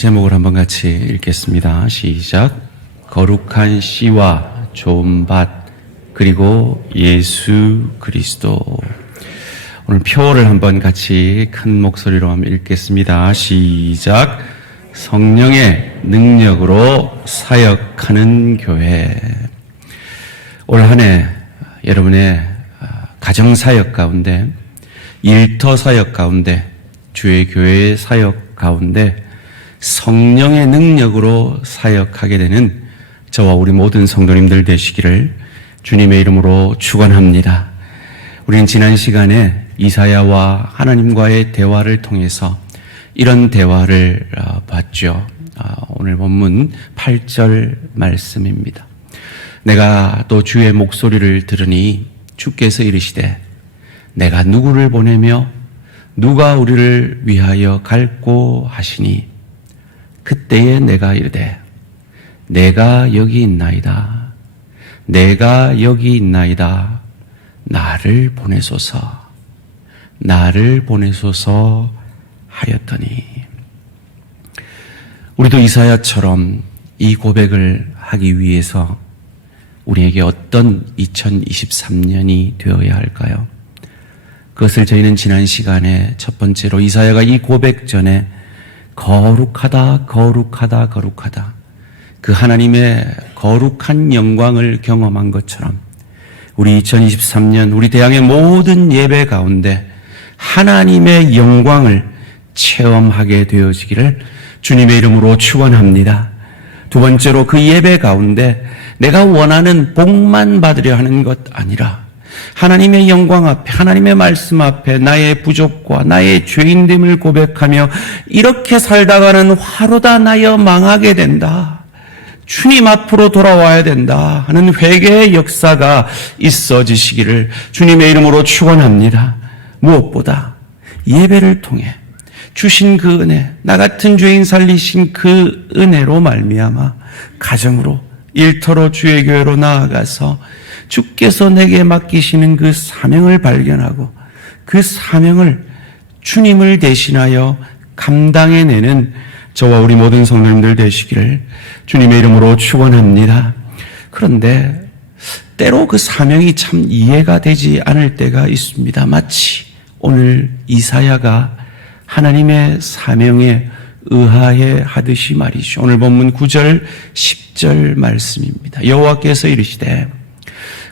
제목을 한번 같이 읽겠습니다. 시작. 거룩한 씨와 좋은 밭 그리고 예수 그리스도. 오늘 표어를 한번 같이 큰 목소리로 한번 읽겠습니다. 시작. 성령의 능력으로 사역하는 교회. 올 한 해 여러분의 가정사역 가운데, 일터 사역 가운데, 주의 교회의 사역 가운데 성령의 능력으로 사역하게 되는 저와 우리 모든 성도님들 되시기를 주님의 이름으로 축원합니다. 우리는 지난 시간에 이사야와 하나님과의 대화를 통해서 이런 대화를 봤죠. 오늘 본문 8절 말씀입니다. 내가 또 주의 목소리를 들으니 주께서 이르시되 내가 누구를 보내며 누가 우리를 위하여 갈꼬 하시니 그때에 내가 이르되 내가 여기 있나이다. 내가 여기 있나이다. 나를 보내소서. 나를 보내소서 하였더니. 우리도 이사야처럼 이 고백을 하기 위해서 우리에게 어떤 2023년이 되어야 할까요? 그것을 저희는 지난 시간에 첫 번째로 이사야가 이 고백 전에 거룩하다, 거룩하다, 거룩하다, 그 하나님의 거룩한 영광을 경험한 것처럼 우리 2023년 우리 대항의 모든 예배 가운데 하나님의 영광을 체험하게 되어지기를 주님의 이름으로 축원합니다. 두 번째로 그 예배 가운데 내가 원하는 복만 받으려 하는 것 아니라 하나님의 영광 앞에, 하나님의 말씀 앞에 나의 부족과 나의 죄인됨을 고백하며 이렇게 살다가는 화로다 나여 망하게 된다. 주님 앞으로 돌아와야 된다 하는 회개의 역사가 있어지시기를 주님의 이름으로 축원합니다. 무엇보다 예배를 통해 주신 그 은혜, 나 같은 죄인 살리신 그 은혜로 말미암아 가정으로, 일터로, 주의 교회로 나아가서 주께서 내게 맡기시는 그 사명을 발견하고 그 사명을 주님을 대신하여 감당해내는 저와 우리 모든 성도님들 되시기를 주님의 이름으로 축원합니다. 그런데 때로 그 사명이 참 이해가 되지 않을 때가 있습니다. 마치 오늘 이사야가 하나님의 사명에 의하해 하듯이 말이죠. 오늘 본문 9절 10절 말씀입니다. 여호와께서 이르시되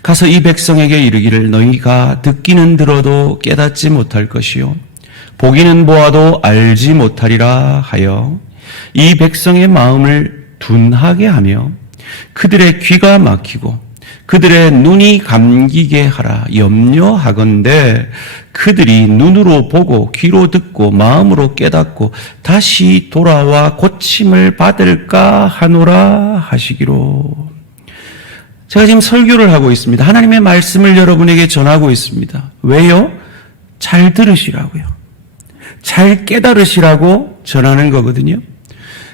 가서 이 백성에게 이르기를 너희가 듣기는 들어도 깨닫지 못할 것이요 보기는 보아도 알지 못하리라 하여 이 백성의 마음을 둔하게 하며 그들의 귀가 막히고 그들의 눈이 감기게 하라. 염려하건대 그들이 눈으로 보고 귀로 듣고 마음으로 깨닫고 다시 돌아와 고침을 받을까 하노라 하시기로. 제가 지금 설교를 하고 있습니다. 하나님의 말씀을 여러분에게 전하고 있습니다. 왜요? 잘 들으시라고요. 잘 깨달으시라고 전하는 거거든요.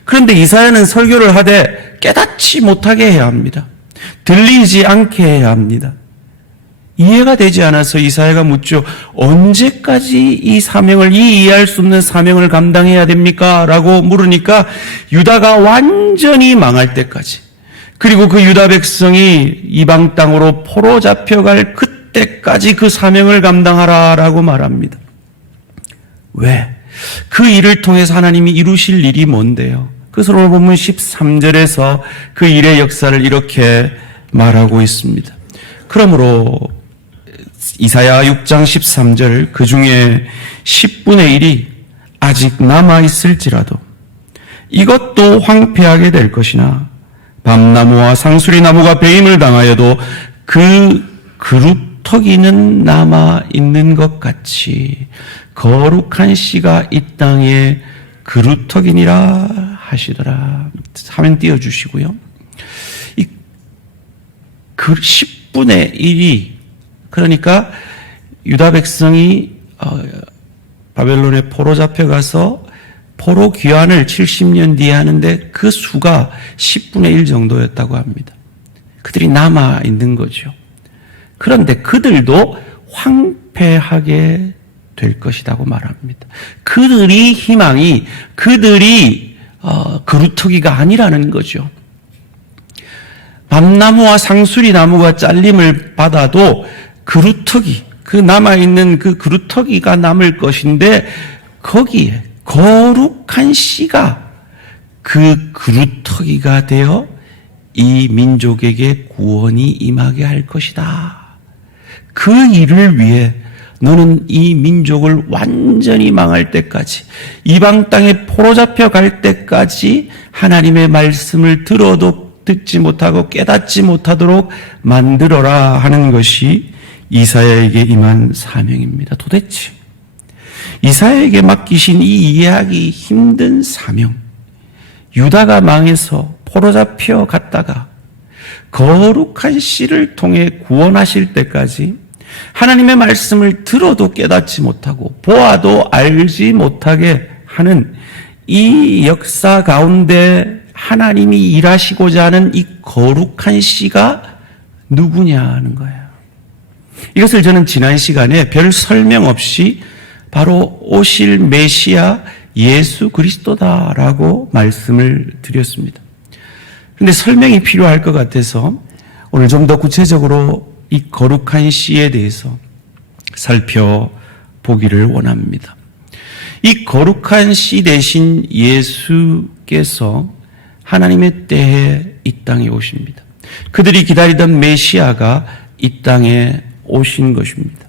그런데 이사야는 설교를 하되 깨닫지 못하게 해야 합니다. 들리지 않게 해야 합니다. 이해가 되지 않아서 이사야가 묻죠. 언제까지 이 사명을, 이 이해할 수 없는 사명을 감당해야 됩니까? 라고 물으니까 유다가 완전히 망할 때까지, 그리고 그 유다 백성이 이방 땅으로 포로 잡혀갈 그때까지 그 사명을 감당하라라고 말합니다. 왜? 그 일을 통해서 하나님이 이루실 일이 뭔데요? 그것을 오늘 본문 13절에서 그 일의 역사를 이렇게 말하고 있습니다. 그러므로 이사야 6장 13절 그 중에 10분의 1이 아직 남아있을지라도 이것도 황폐하게 될 것이나 밤나무와 상수리나무가 배임을 당하여도 그 그루터기는 남아있는 것 같이 거룩한 씨가 이 땅에 그루터기니라 하시더라. 화면 띄워주시고요. 이 10분의 1이, 그러니까 유다 백성이 바벨론에 포로 잡혀가서 포로 귀환을 70년 뒤에 하는데 그 수가 10분의 1 정도였다고 합니다. 그들이 남아있는 거죠. 그런데 그들도 황폐하게 될 것이라고 말합니다. 그들이 희망이, 그들이 그루터기가 아니라는 거죠. 밤나무와 상수리 나무가 잘림을 받아도 그루터기, 그 남아있는 그 그루터기가 남을 것인데 거기에 거룩한 씨가 그 그루터기가 되어 이 민족에게 구원이 임하게 할 것이다. 그 일을 위해 너는 이 민족을 완전히 망할 때까지, 이방 땅에 포로잡혀 갈 때까지 하나님의 말씀을 들어도 듣지 못하고 깨닫지 못하도록 만들어라 하는 것이 이사야에게 임한 사명입니다. 도대체 이사야에게 맡기신 이 이해하기 힘든 사명, 유다가 망해서 포로잡혀 갔다가 거룩한 씨를 통해 구원하실 때까지 하나님의 말씀을 들어도 깨닫지 못하고 보아도 알지 못하게 하는 이 역사 가운데 하나님이 일하시고자 하는 이 거룩한 씨가 누구냐 하는 거예요. 이것을 저는 지난 시간에 별 설명 없이 바로 오실 메시아 예수 그리스도다라고 말씀을 드렸습니다. 그런데 설명이 필요할 것 같아서 오늘 좀 더 구체적으로 이 거룩한 씨에 대해서 살펴보기를 원합니다. 이 거룩한 씨 대신 예수께서 하나님의 때에 이 땅에 오십니다. 그들이 기다리던 메시아가 이 땅에 오신 것입니다.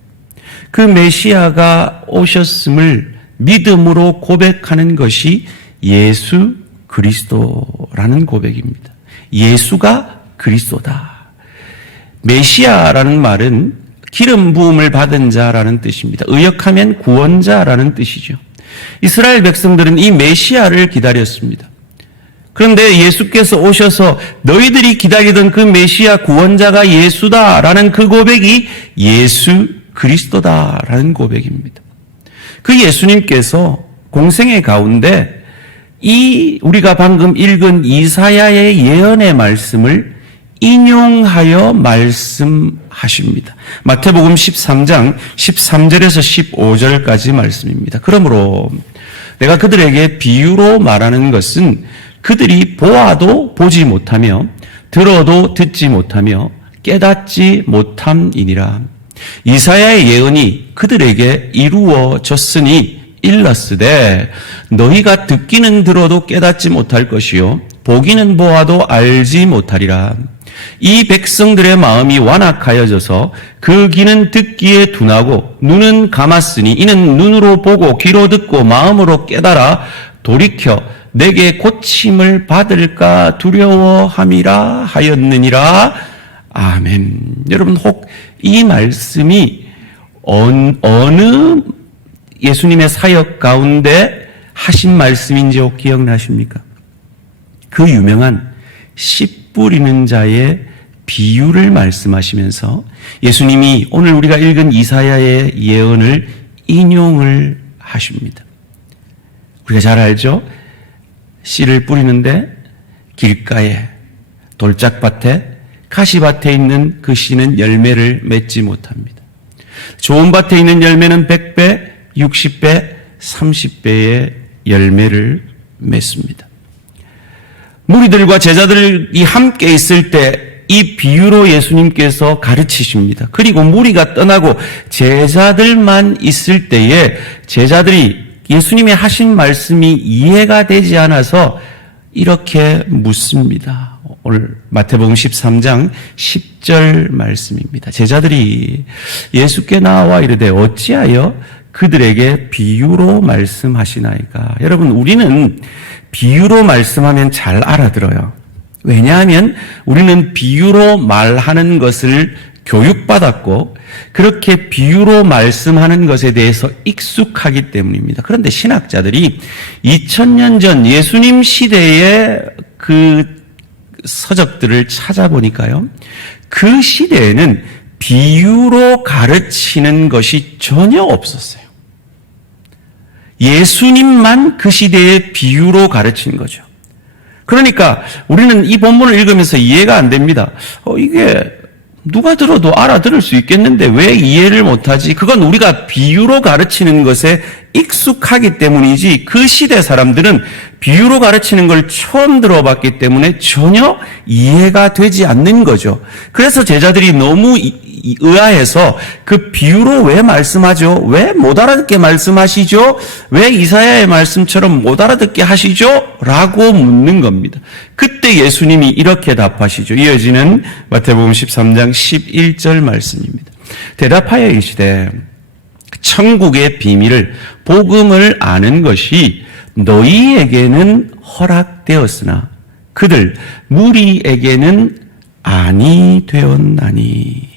그 메시아가 오셨음을 믿음으로 고백하는 것이 예수 그리스도라는 고백입니다. 예수가 그리스도다. 메시아라는 말은 기름 부음을 받은 자라는 뜻입니다. 의역하면 구원자라는 뜻이죠. 이스라엘 백성들은 이 메시아를 기다렸습니다. 그런데 예수께서 오셔서 너희들이 기다리던 그 메시아 구원자가 예수다라는 그 고백이 예수 그리스도다라는 고백입니다. 그 예수님께서 공생의 가운데 이 우리가 방금 읽은 이사야의 예언의 말씀을 인용하여 말씀하십니다. 마태복음 13장 13절에서 15절까지 말씀입니다. 그러므로 내가 그들에게 비유로 말하는 것은 그들이 보아도 보지 못하며 들어도 듣지 못하며 깨닫지 못함이니라. 이사야의 예언이 그들에게 이루어졌으니 일렀으되 너희가 듣기는 들어도 깨닫지 못할 것이요 보기는 보아도 알지 못하리라. 이 백성들의 마음이 완악하여져서 그 귀는 듣기에 둔하고 눈은 감았으니 이는 눈으로 보고 귀로 듣고 마음으로 깨달아 돌이켜 내게 고침을 받을까 두려워함이라 하였느니라. 아멘. 여러분 혹 이 말씀이 어느 예수님의 사역 가운데 하신 말씀인지 혹 기억나십니까? 그 유명한 씨 뿌리는 자의 비유를 말씀하시면서 예수님이 오늘 우리가 읽은 이사야의 예언을 인용을 하십니다. 우리가 잘 알죠? 씨를 뿌리는데 길가에 돌짝밭에 가시밭에 있는 그 씨는 열매를 맺지 못합니다. 좋은 밭에 있는 열매는 100배, 60배, 30배의 열매를 맺습니다. 무리들과 제자들이 함께 있을 때 이 비유로 예수님께서 가르치십니다. 그리고 무리가 떠나고 제자들만 있을 때에 제자들이 예수님의 하신 말씀이 이해가 되지 않아서 이렇게 묻습니다. 오늘 마태복음 13장 10절 말씀입니다. 제자들이 예수께 나와 이르되 어찌하여 그들에게 비유로 말씀하시나이까. 여러분 우리는 비유로 말씀하면 잘 알아들어요. 왜냐하면 우리는 비유로 말하는 것을 교육받았고 그렇게 비유로 말씀하는 것에 대해서 익숙하기 때문입니다. 그런데 신학자들이 2000년 전 예수님 시대의 그 서적들을 찾아보니까요. 그 시대에는 비유로 가르치는 것이 전혀 없었어요. 예수님만 그 시대에 비유로 가르친 거죠. 그러니까 우리는 이 본문을 읽으면서 이해가 안 됩니다. 이게 누가 들어도 알아들을 수 있겠는데 왜 이해를 못하지? 그건 우리가 비유로 가르치는 것에 익숙하기 때문이지, 그 시대 사람들은 비유로 가르치는 걸 처음 들어봤기 때문에 전혀 이해가 되지 않는 거죠. 그래서 제자들이 너무 의아해서 그 비유로 왜 말씀하죠? 왜 못 알아듣게 말씀하시죠? 왜 이사야의 말씀처럼 못 알아듣게 하시죠? 라고 묻는 겁니다. 그때 예수님이 이렇게 답하시죠. 이어지는 마태복음 13장 11절 말씀입니다. 대답하여 이르시되 천국의 비밀을, 복음을 아는 것이 너희에게는 허락되었으나 그들 무리에게는 아니 되었나니.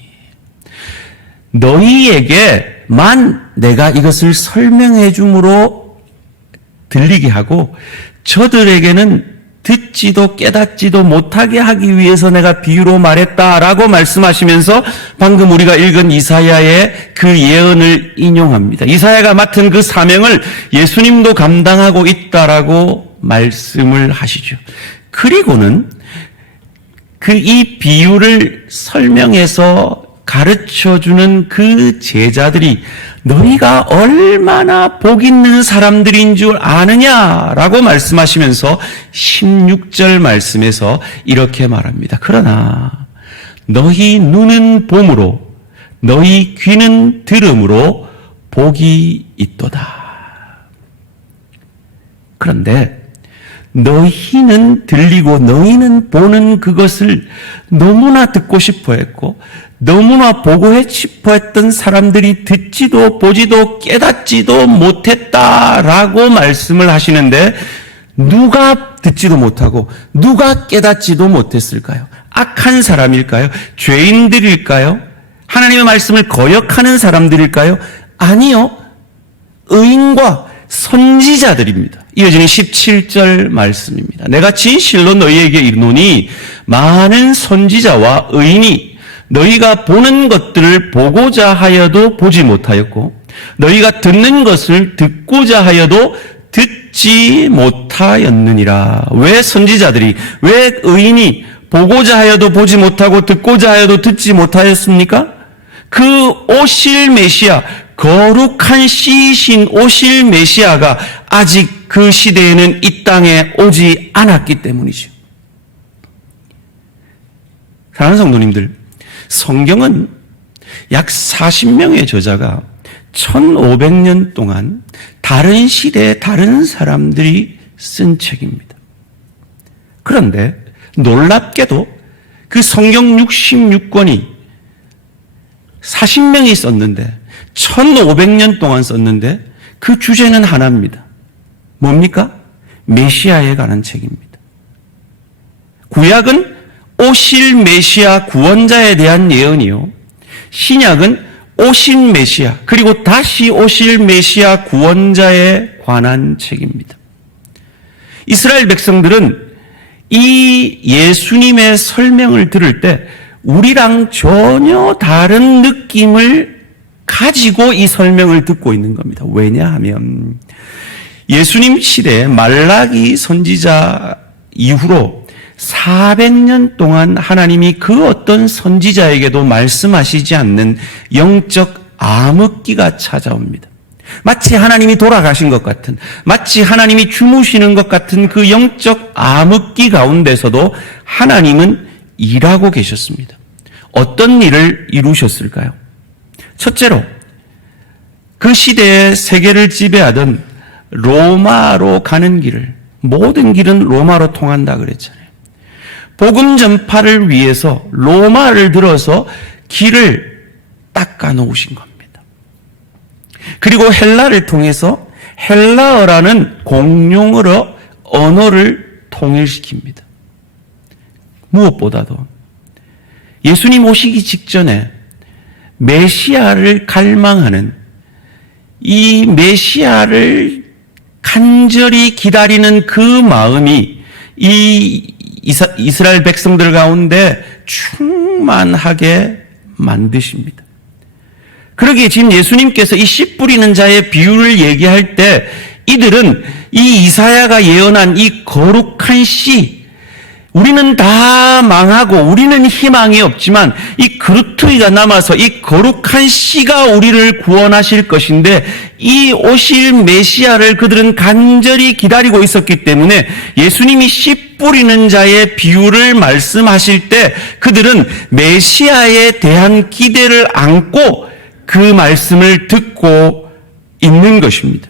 너희에게만 내가 이것을 설명해 줌으로 들리게 하고 저들에게는 듣지도 깨닫지도 못하게 하기 위해서 내가 비유로 말했다라고 말씀하시면서 방금 우리가 읽은 이사야의 그 예언을 인용합니다. 이사야가 맡은 그 사명을 예수님도 감당하고 있다라고 말씀을 하시죠. 그리고는 이 비유를 설명해서 가르쳐주는 그 제자들이 너희가 얼마나 복 있는 사람들인 줄 아느냐라고 말씀하시면서 16절 말씀에서 이렇게 말합니다. 그러나 너희 눈은 봄으로 너희 귀는 들음으로 복이 있도다. 그런데 너희는 들리고 너희는 보는 그것을 너무나 듣고 싶어 했고 너무나 보고 싶어 했던 사람들이 듣지도 보지도 깨닫지도 못했다라고 말씀을 하시는데, 누가 듣지도 못하고 누가 깨닫지도 못했을까요? 악한 사람일까요? 죄인들일까요? 하나님의 말씀을 거역하는 사람들일까요? 아니요. 의인과 선지자들입니다. 이어지는 17절 말씀입니다. 내가 진실로 너희에게 이르노니 많은 선지자와 의인이 너희가 보는 것들을 보고자 하여도 보지 못하였고 너희가 듣는 것을 듣고자 하여도 듣지 못하였느니라. 왜 선지자들이, 왜 의인이 보고자 하여도 보지 못하고 듣고자 하여도 듣지 못하였습니까? 그 오실 메시아, 거룩한 씨이신 오실 메시아가 아직 그 시대에는 이 땅에 오지 않았기 때문이죠. 사랑하는 성도님들, 성경은 약 40명의 저자가 1500년 동안 다른 시대의 다른 사람들이 쓴 책입니다. 그런데 놀랍게도 그 성경 66권이 40명이 썼는데 1500년 동안 썼는데 그 주제는 하나입니다. 뭡니까? 메시아에 관한 책입니다. 구약은 오실 메시아 구원자에 대한 예언이요, 신약은 오신 메시아 그리고 다시 오실 메시아 구원자에 관한 책입니다. 이스라엘 백성들은 이 예수님의 설명을 들을 때 우리랑 전혀 다른 느낌을 가지고 이 설명을 듣고 있는 겁니다. 왜냐하면 예수님 시대에 말라기 선지자 이후로 400년 동안 하나님이 그 어떤 선지자에게도 말씀하시지 않는 영적 암흑기가 찾아옵니다. 마치 하나님이 돌아가신 것 같은, 마치 하나님이 주무시는 것 같은 그 영적 암흑기 가운데서도 하나님은 일하고 계셨습니다. 어떤 일을 이루셨을까요? 첫째로 그 시대의 세계를 지배하던 로마로 가는 길을, 모든 길은 로마로 통한다 그랬잖아요. 복음 전파를 위해서 로마를 들어서 길을 닦아 놓으신 겁니다. 그리고 헬라를 통해서 헬라어라는 공용어로 언어를 통일시킵니다. 무엇보다도 예수님 오시기 직전에 메시아를 갈망하는, 이 메시아를 간절히 기다리는 그 마음이 이 이스라엘 백성들 가운데 충만하게 만드십니다. 그러기에 지금 예수님께서 이 씨 뿌리는 자의 비유를 얘기할 때 이들은 이 이사야가 예언한 이 거룩한 씨, 우리는 다 망하고 우리는 희망이 없지만 이 그루터기가 남아서 이 거룩한 씨가 우리를 구원하실 것인데 이 오실 메시아를 그들은 간절히 기다리고 있었기 때문에 예수님이 씨 뿌리는 자의 비유를 말씀하실 때 그들은 메시아에 대한 기대를 안고 그 말씀을 듣고 있는 것입니다.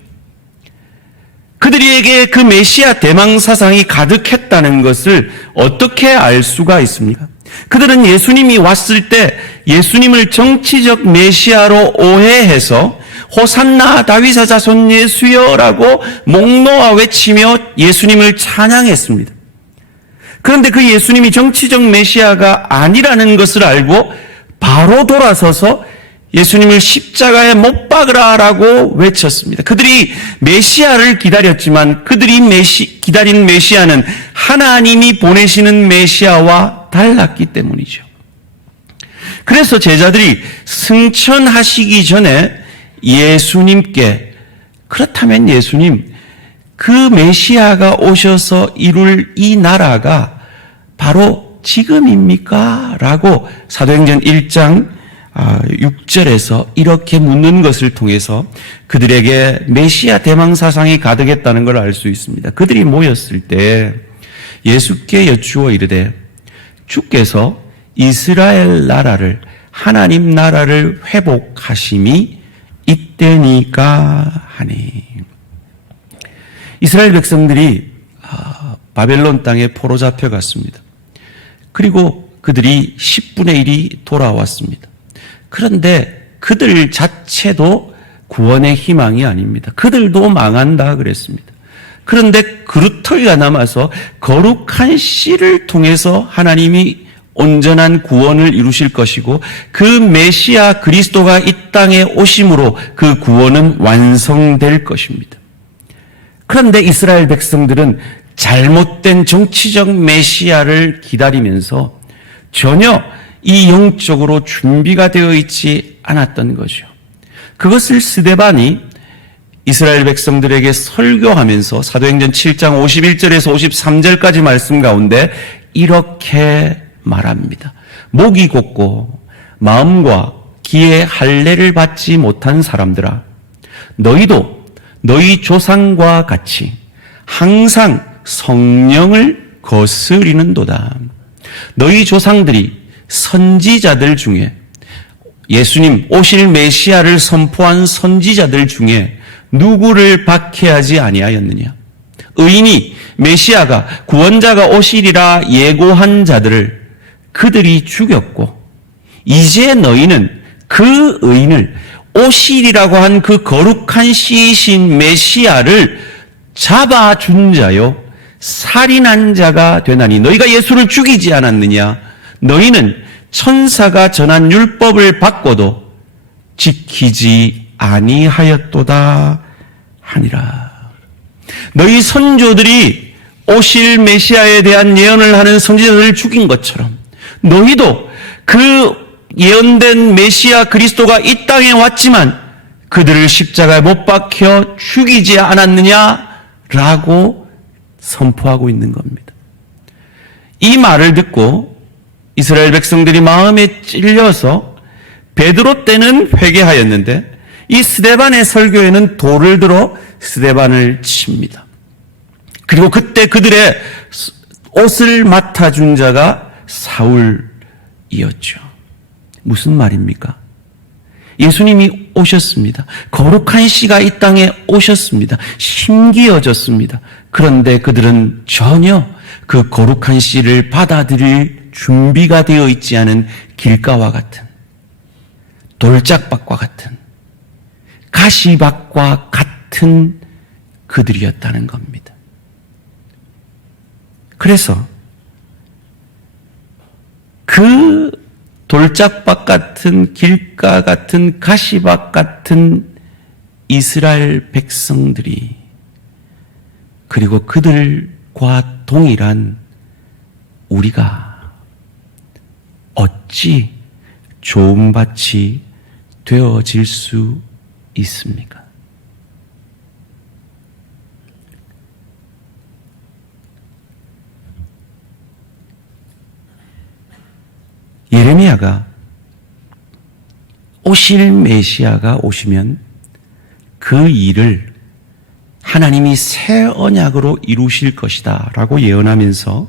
그들에게 그 메시아 대망 사상이 가득했다는 것을 어떻게 알 수가 있습니까? 그들은 예수님이 왔을 때 예수님을 정치적 메시아로 오해해서 호산나 다윗의 자손 예수여라고 목 놓아 외치며 예수님을 찬양했습니다. 그런데 그 예수님이 정치적 메시아가 아니라는 것을 알고 바로 돌아서서 예수님을 십자가에 못 박으라라고 외쳤습니다. 그들이 메시아를 기다렸지만 그들이 기다린 메시아는 하나님이 보내시는 메시아와 달랐기 때문이죠. 그래서 제자들이 승천하시기 전에 예수님께 그렇다면 예수님 그 메시아가 오셔서 이룰 이 나라가 바로 지금입니까? 라고 사도행전 1장 6절에서 이렇게 묻는 것을 통해서 그들에게 메시아 대망 사상이 가득했다는 걸 알 수 있습니다. 그들이 모였을 때 예수께 여쭈어 이르되 주께서 이스라엘 나라를 하나님 나라를 회복하심이 이때니까 하니. 이스라엘 백성들이 바벨론 땅에 포로 잡혀갔습니다. 그리고 그들이 10분의 1이 돌아왔습니다. 그런데 그들 자체도 구원의 희망이 아닙니다. 그들도 망한다 그랬습니다. 그런데 그루터기가 남아서 거룩한 씨를 통해서 하나님이 온전한 구원을 이루실 것이고 그 메시아 그리스도가 이 땅에 오심으로 그 구원은 완성될 것입니다. 그런데 이스라엘 백성들은 잘못된 정치적 메시아를 기다리면서 전혀 이 영적으로 준비가 되어 있지 않았던 거죠. 그것을 스데반이 이스라엘 백성들에게 설교하면서 사도행전 7장 51절에서 53절까지 말씀 가운데 이렇게 말합니다. 목이 곧고 마음과 귀에 할례를 받지 못한 사람들아, 너희도 너희 조상과 같이 항상 성령을 거스리는도다. 너희 조상들이 선지자들 중에 예수님 오실 메시아를 선포한 선지자들 중에 누구를 박해하지 아니하였느냐? 의인이 메시아가 구원자가 오시리라 예고한 자들을 그들이 죽였고 이제 너희는 그 의인을 오시리라고 한 그 거룩한 씨이신 메시아를 잡아준 자요 살인한 자가 되나니 너희가 예수를 죽이지 않았느냐? 너희는 천사가 전한 율법을 받고도 지키지 아니하였도다 하니라. 너희 선조들이 오실 메시아에 대한 예언을 하는 선지자들을 죽인 것처럼 너희도 그 예언된 메시아 그리스도가 이 땅에 왔지만 그들을 십자가에 못 박혀 죽이지 않았느냐라고 선포하고 있는 겁니다. 이 말을 듣고 이스라엘 백성들이 마음에 찔려서 베드로 때는 회개하였는데 이 스데반의 설교에는 돌을 들어 스데반을 칩니다. 그리고 그때 그들의 옷을 맡아준 자가 사울이었죠. 무슨 말입니까? 예수님이 오셨습니다. 거룩한 씨가 이 땅에 오셨습니다. 심기어졌습니다. 그런데 그들은 전혀 그 거룩한 씨를 받아들일 준비가 되어 있지 않은 길가와 같은 돌짝밭과 같은 가시밭과 같은 그들이었다는 겁니다. 그래서 그 돌짝밭 같은 길가 같은 가시밭 같은 이스라엘 백성들이 그리고 그들과 동일한 우리가 어찌 좋은 밭이 되어질 수 있습니까? 예레미야가 오실 메시아가 오시면 그 일을 하나님이 새 언약으로 이루실 것이다 라고 예언하면서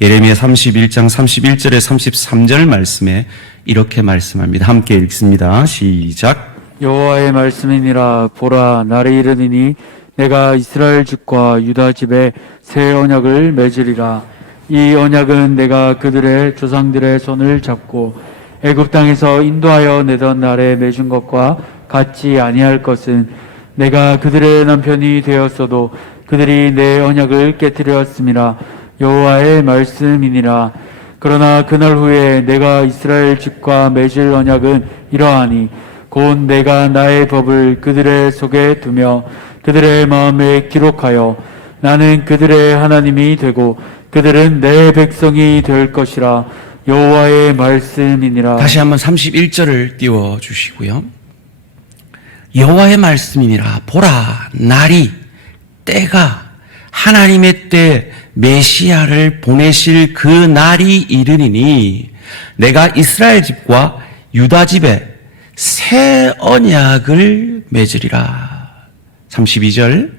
예레미야 31장 31절에 33절 말씀에 이렇게 말씀합니다. 함께 읽습니다. 시작. 여호와의 말씀이니라. 보라, 날이 이르리니 내가 이스라엘 집과 유다 집에 새 언약을 맺으리라. 이 언약은 내가 그들의 조상들의 손을 잡고 애굽 땅에서 인도하여 내던 날에 맺은 것과 같지 아니할 것은 내가 그들의 남편이 되었어도 그들이 내 언약을 깨뜨렸음이라. 여호와의 말씀이니라. 그러나 그날 후에 내가 이스라엘 집과 맺을 언약은 이러하니 곧 내가 나의 법을 그들의 속에 두며 그들의 마음에 기록하여 나는 그들의 하나님이 되고 그들은 내 백성이 될 것이라. 여호와의 말씀이니라. 다시 한번 31절을 띄워주시고요. 여호와의 말씀이니라. 보라, 날이, 때가, 하나님의 때 메시아를 보내실 그 날이 이르리니 내가 이스라엘 집과 유다 집에 새 언약을 맺으리라. 32절.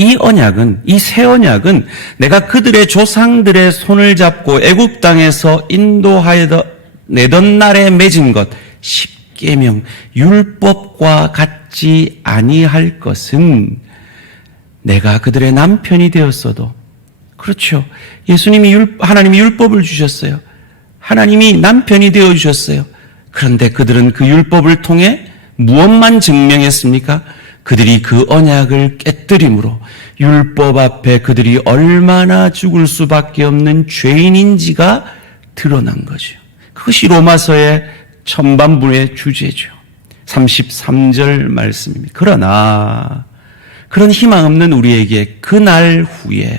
이 언약은, 이 새 언약은 내가 그들의 조상들의 손을 잡고 애굽 땅에서 인도하여 내던 날에 맺은 것, 십계명, 율법과 같지 아니할 것은 내가 그들의 남편이 되었어도, 그렇죠. 하나님이 율법을 주셨어요. 하나님이 남편이 되어 주셨어요. 그런데 그들은 그 율법을 통해 무엇만 증명했습니까? 그들이 그 언약을 깨뜨림으로 율법 앞에 그들이 얼마나 죽을 수밖에 없는 죄인인지가 드러난 거죠. 그것이 로마서의 전반부의 주제죠. 33절 말씀입니다. 그러나 그런 희망 없는 우리에게 그날 후에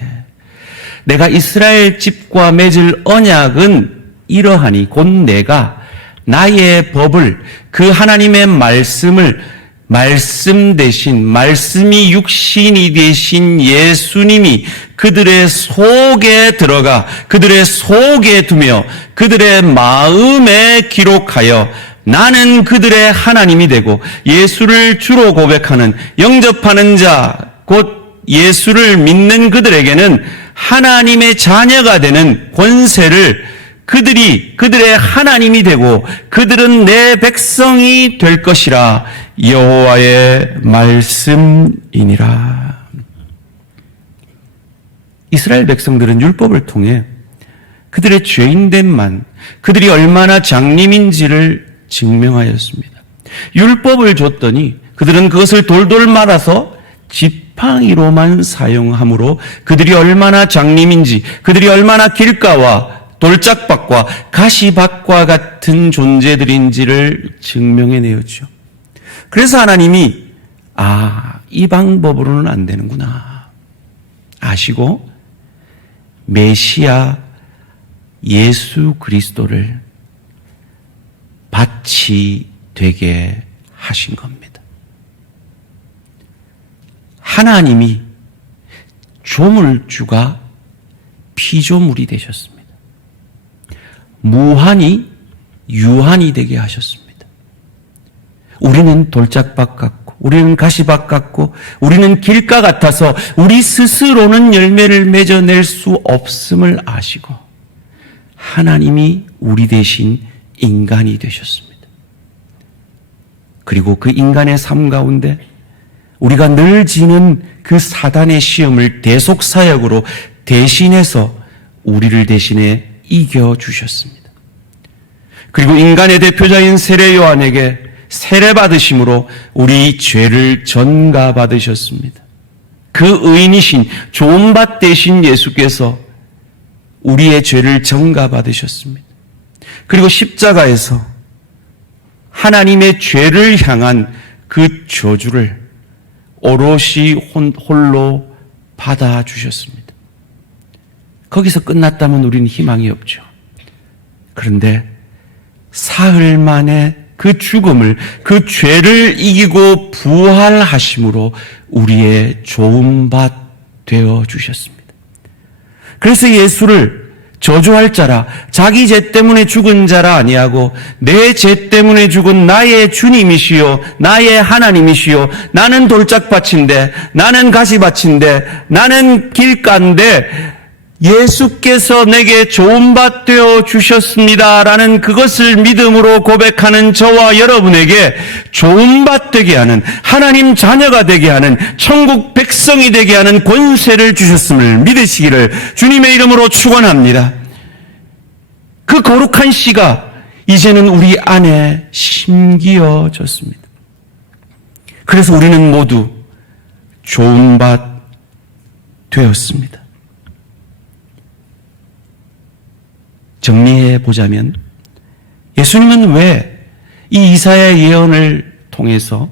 내가 이스라엘 집과 맺을 언약은 이러하니 곧 내가 나의 법을, 그 하나님의 말씀을, 말씀 대신 말씀이 육신이 되신 예수님이 그들의 속에 들어가 그들의 속에 두며 그들의 마음에 기록하여 나는 그들의 하나님이 되고 예수를 주로 고백하는, 영접하는 자, 곧 예수를 믿는 그들에게는 하나님의 자녀가 되는 권세를, 그들이 그들의 하나님이 되고 그들은 내 백성이 될 것이라. 여호와의 말씀이니라. 이스라엘 백성들은 율법을 통해 그들의 죄인됨만, 그들이 얼마나 장님인지를 증명하였습니다. 율법을 줬더니 그들은 그것을 돌돌 말아서 지팡이로만 사용함으로 그들이 얼마나 장님인지, 그들이 얼마나 길가와 돌짝밭과 가시밭과 같은 존재들인지를 증명해내었죠. 그래서 하나님이 이 방법으로는 안 되는구나 아시고 메시아 예수 그리스도를 밭이 되게 하신 겁니다. 하나님이 조물주가 피조물이 되셨습니다. 무한이 유한이 되게 하셨습니다. 우리는 돌짝밭 같고 우리는 가시밭 같고 우리는 길가 같아서 우리 스스로는 열매를 맺어낼 수 없음을 아시고 하나님이 우리 대신 인간이 되셨습니다. 그리고 그 인간의 삶 가운데 우리가 늘 지는 그 사단의 시험을 대속사역으로 대신해서 우리를 대신해 이겨주셨습니다. 그리고 인간의 대표자인 세례 요한에게 세례 받으심으로 우리 죄를 전가받으셨습니다. 그 의인이신 좋은 밭 되신 예수께서 우리의 죄를 전가받으셨습니다. 그리고 십자가에서 하나님의 죄를 향한 그 저주를 오롯이 홀로 받아주셨습니다. 거기서 끝났다면 우리는 희망이 없죠. 그런데 사흘 만에 그 죽음을, 그 죄를 이기고 부활하심으로 우리의 좋은 밭 되어 주셨습니다. 그래서 예수를 저주할 자라, 자기 죄 때문에 죽은 자라 아니하고 내 죄 때문에 죽은 나의 주님이시요 나의 하나님이시요 나는 돌짝밭인데 나는 가시밭인데 나는 길가인데 예수께서 내게 좋은 밭 되어 주셨습니다라는 그것을 믿음으로 고백하는 저와 여러분에게 좋은 밭 되게 하는, 하나님 자녀가 되게 하는, 천국 백성이 되게 하는 권세를 주셨음을 믿으시기를 주님의 이름으로 축원합니다. 그 거룩한 씨가 이제는 우리 안에 심기어졌습니다. 그래서 우리는 모두 좋은 밭 되었습니다. 정리해 보자면 예수님은 왜 이 이사야의 예언을 통해서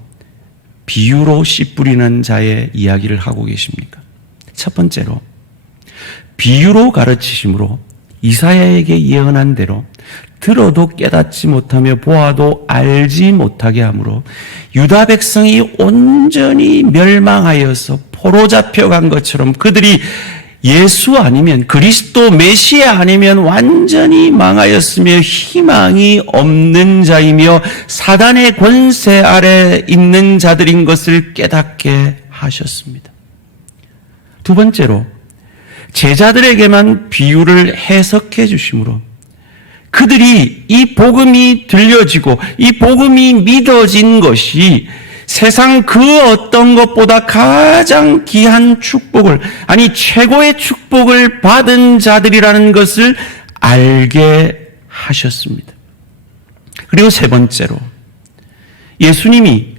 비유로 씨 뿌리는 자의 이야기를 하고 계십니까? 첫 번째로 비유로 가르치심으로 이사야에게 예언한 대로 들어도 깨닫지 못하며 보아도 알지 못하게 하므로 유다 백성이 온전히 멸망하여서 포로 잡혀간 것처럼 그들이 예수 아니면 그리스도 메시아 아니면 완전히 망하였으며 희망이 없는 자이며 사단의 권세 아래 있는 자들인 것을 깨닫게 하셨습니다. 두 번째로 제자들에게만 비유를 해석해 주심으로 그들이 이 복음이 들려지고 이 복음이 믿어진 것이 세상 그 어떤 것보다 가장 귀한 축복을, 아니 최고의 축복을 받은 자들이라는 것을 알게 하셨습니다. 그리고 세 번째로 예수님이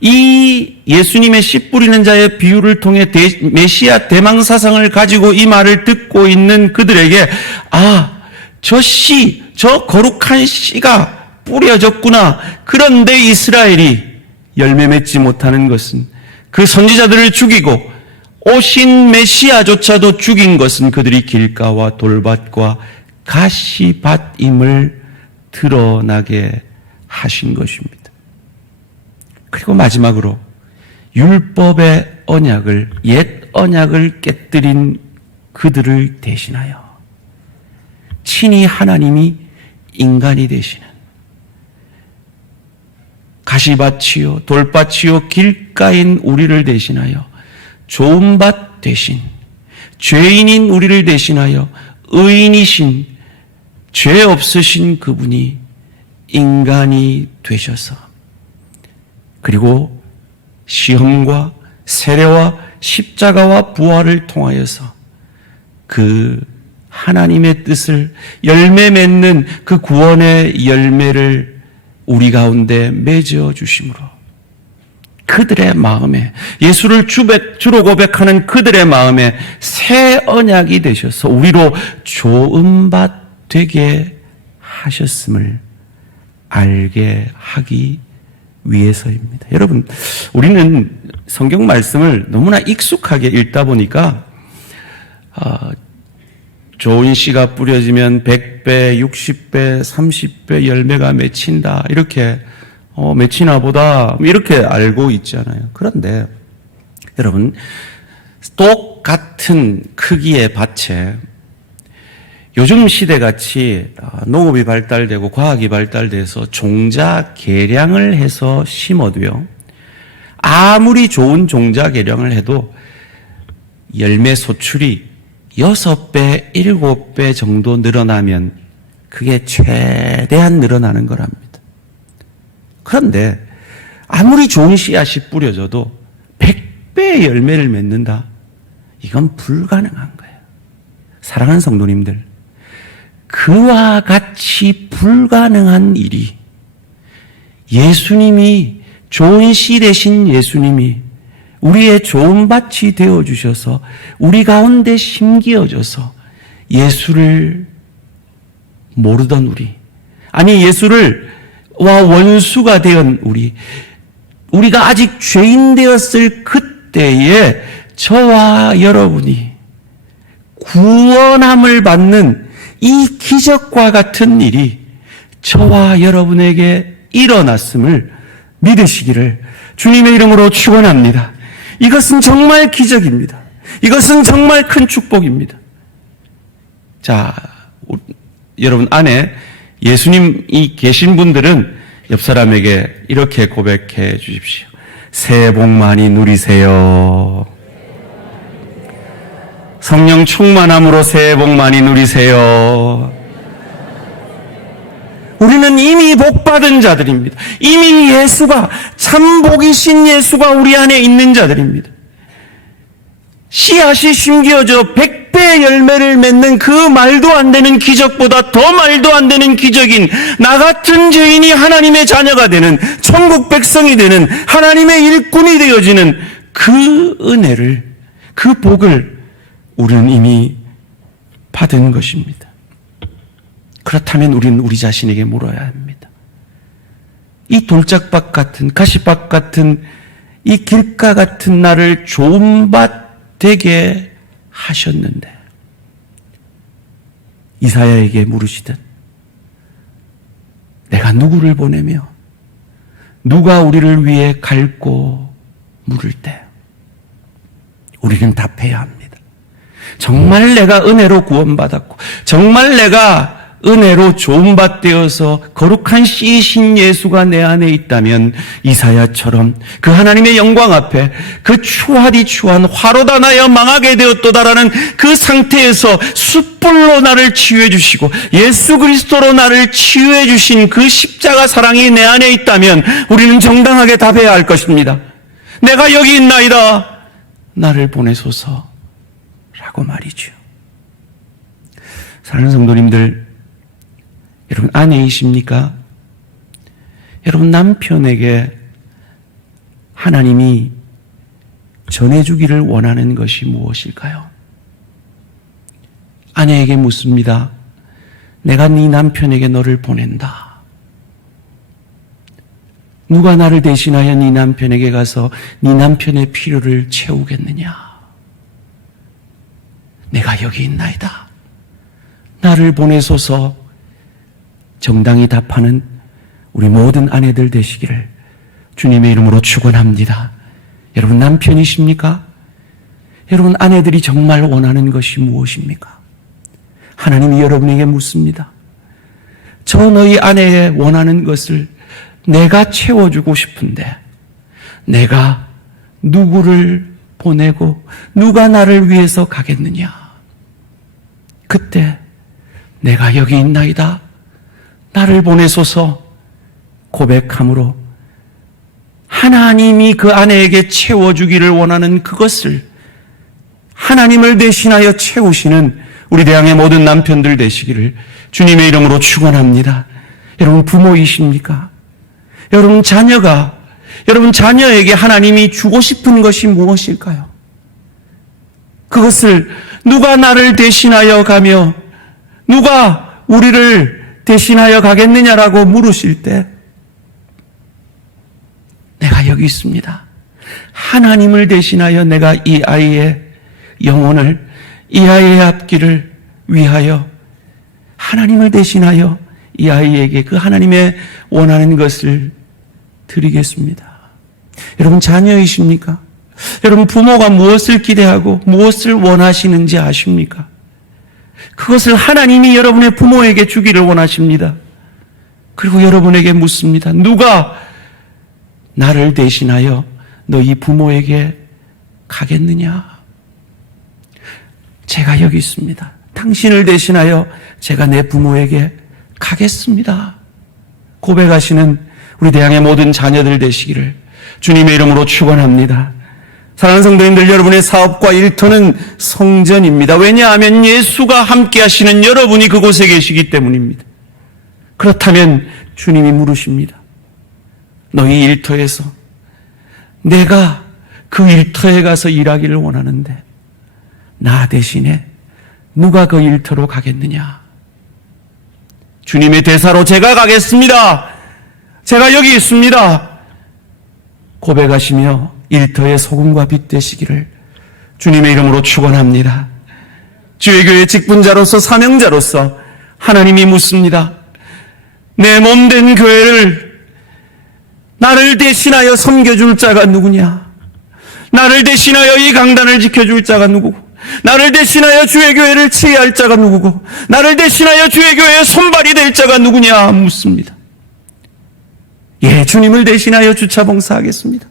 이 예수님의 씨 뿌리는 자의 비유를 통해 메시아 대망사상을 가지고 이 말을 듣고 있는 그들에게 저 거룩한 씨가 뿌려졌구나. 그런데 이스라엘이 열매 맺지 못하는 것은 그 선지자들을 죽이고 오신 메시아조차도 죽인 것은 그들이 길가와 돌밭과 가시밭임을 드러나게 하신 것입니다. 그리고 마지막으로 율법의 언약을, 옛 언약을 깨뜨린 그들을 대신하여 친히 하나님이 인간이 되시는 가시밭이요 돌밭이요 길가인 우리를 대신하여 좋은 밭 대신 죄인인 우리를 대신하여 의인이신 죄 없으신 그분이 인간이 되셔서 그리고 시험과 세례와 십자가와 부활을 통하여서 그 하나님의 뜻을 열매 맺는 그 구원의 열매를 우리 가운데 맺어 주심으로 그들의 마음에 예수를 주로 고백하는 그들의 마음에 새 언약이 되셔서 우리로 좋은 밭 되게 하셨음을 알게 하기 위해서입니다. 여러분, 우리는 성경 말씀을 너무나 익숙하게 읽다 보니까 좋은 씨가 뿌려지면 100배, 60배, 30배 열매가 맺힌다. 이렇게 맺히나 보다 이렇게 알고 있잖아요. 그런데 여러분, 똑같은 크기의 밭에 요즘 시대같이 농업이 발달되고 과학이 발달돼서 종자 개량을 해서 심어도요, 아무리 좋은 종자 개량을 해도 열매 소출이 6배, 7배 정도 늘어나면 그게 최대한 늘어나는 거랍니다. 그런데 아무리 좋은 씨앗이 뿌려져도 100배의 열매를 맺는다? 이건 불가능한 거예요. 사랑하는 성도님들, 그와 같이 불가능한 일이 예수님이, 좋은 씨 되신 예수님이 우리의 좋은 밭이 되어주셔서 우리 가운데 심기어져서 예수를 모르던 우리, 아니 예수를 원수가 되었던 우리가 아직 죄인 되었을 그때에 저와 여러분이 구원함을 받는 이 기적과 같은 일이 저와 여러분에게 일어났음을 믿으시기를 주님의 이름으로 축원합니다. 이것은 정말 기적입니다. 이것은 정말 큰 축복입니다. 자, 여러분 안에 예수님이 계신 분들은 옆 사람에게 이렇게 고백해 주십시오. 새해 복 많이 누리세요. 성령 충만함으로 새해 복 많이 누리세요. 우리는 이미 복 받은 자들입니다. 이미 예수가, 참 복이신 예수가 우리 안에 있는 자들입니다. 씨앗이 심겨져 100배 열매를 맺는 그 말도 안 되는 기적보다 더 말도 안 되는 기적인 나 같은 죄인이 하나님의 자녀가 되는, 천국 백성이 되는, 하나님의 일꾼이 되어지는 그 은혜를, 그 복을 우리는 이미 받은 것입니다. 그렇다면 우리는 우리 자신에게 물어야 합니다. 이 돌짝밭 같은, 가시밭 같은, 이 길가 같은 나를 좋은 밭 되게 하셨는데 이사야에게 물으시듯 내가 누구를 보내며 누가 우리를 위해 갈고 물을 때 우리는 답해야 합니다. 정말 내가 은혜로 구원받았고 정말 내가 은혜로 좋은 밭 되어서 거룩한 씨이신 예수가 내 안에 있다면 이사야처럼 그 하나님의 영광 앞에 그 추하디 추한 화로다 나여 망하게 되었도다라는 그 상태에서 숯불로 나를 치유해 주시고 예수 그리스도로 나를 치유해 주신 그 십자가 사랑이 내 안에 있다면 우리는 정당하게 답해야 할 것입니다. 내가 여기 있나이다. 나를 보내소서라고 말이죠. 사랑하는 성도님들, 여러분 아내이십니까? 여러분 남편에게 하나님이 전해주기를 원하는 것이 무엇일까요? 아내에게 묻습니다. 내가 네 남편에게 너를 보낸다. 누가 나를 대신하여 네 남편에게 가서 네 남편의 필요를 채우겠느냐? 내가 여기 있나이다. 나를 보내소서. 정당히 답하는 우리 모든 아내들 되시기를 주님의 이름으로 축원합니다. 여러분 남편이십니까? 여러분 아내들이 정말 원하는 것이 무엇입니까? 하나님이 여러분에게 묻습니다. 저 너희 아내의 원하는 것을 내가 채워주고 싶은데 내가 누구를 보내고 누가 나를 위해서 가겠느냐? 그때 내가 여기 있나이다. 나를 보내소서 고백함으로 하나님이 그 아내에게 채워주기를 원하는 그것을 하나님을 대신하여 채우시는 우리 대항의 모든 남편들 되시기를 주님의 이름으로 축원합니다. 여러분 부모이십니까? 여러분 자녀에게 하나님이 주고 싶은 것이 무엇일까요? 그것을 누가 나를 대신하여 가며 누가 우리를 대신하여 가겠느냐라고 물으실 때 내가 여기 있습니다. 하나님을 대신하여 내가 이 아이의 영혼을, 이 아이의 앞길을 위하여 하나님을 대신하여 이 아이에게 그 하나님의 원하는 것을 드리겠습니다. 여러분 자녀이십니까? 여러분 부모가 무엇을 기대하고 무엇을 원하시는지 아십니까? 그것을 하나님이 여러분의 부모에게 주기를 원하십니다. 그리고 여러분에게 묻습니다. 누가 나를 대신하여 너희 부모에게 가겠느냐? 제가 여기 있습니다. 당신을 대신하여 제가 내 부모에게 가겠습니다. 고백하시는 우리 대항의 모든 자녀들 되시기를 주님의 이름으로 축원합니다. 사랑하는 성도님들, 여러분의 사업과 일터는 성전입니다. 왜냐하면 예수가 함께 하시는 여러분이 그곳에 계시기 때문입니다. 그렇다면 주님이 물으십니다. 너희 일터에서 내가 그 일터에 가서 일하기를 원하는데 나 대신에 누가 그 일터로 가겠느냐? 주님의 대사로 제가 가겠습니다. 제가 여기 있습니다. 고백하시며 일터의 소금과 빛 되시기를 주님의 이름으로 축원합니다. 주의 교회 직분자로서 사명자로서 하나님이 묻습니다. 내 몸된 교회를 나를 대신하여 섬겨줄 자가 누구냐? 나를 대신하여 이 강단을 지켜줄 자가 누구고 나를 대신하여 주의 교회를 지휘할 자가 누구고 나를 대신하여 주의 교회의 손발이 될 자가 누구냐 묻습니다. 예, 주님을 대신하여 주차 봉사하겠습니다.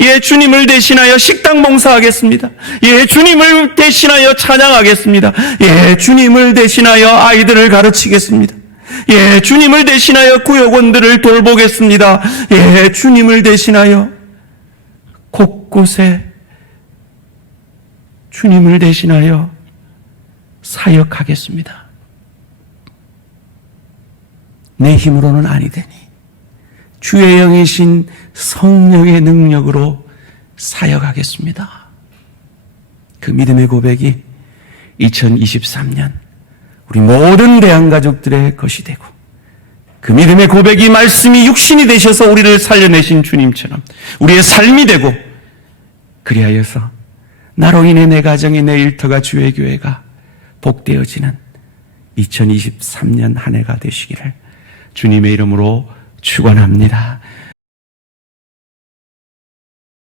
예, 주님을 대신하여 식당 봉사하겠습니다. 예, 주님을 대신하여 찬양하겠습니다. 예, 주님을 대신하여 아이들을 가르치겠습니다. 예, 주님을 대신하여 구역원들을 돌보겠습니다. 예, 주님을 대신하여 곳곳에 주님을 대신하여 사역하겠습니다. 내 힘으로는 아니되니 주의 영이신 성령의 능력으로 사역하겠습니다. 그 믿음의 고백이 2023년 우리 모든 대한가족들의 것이 되고 그 믿음의 고백이 말씀이 육신이 되셔서 우리를 살려내신 주님처럼 우리의 삶이 되고 그리하여서 나로 인해 내 가정이 내 일터가 주의 교회가 복되어지는 2023년 한 해가 되시기를 주님의 이름으로 축원합니다.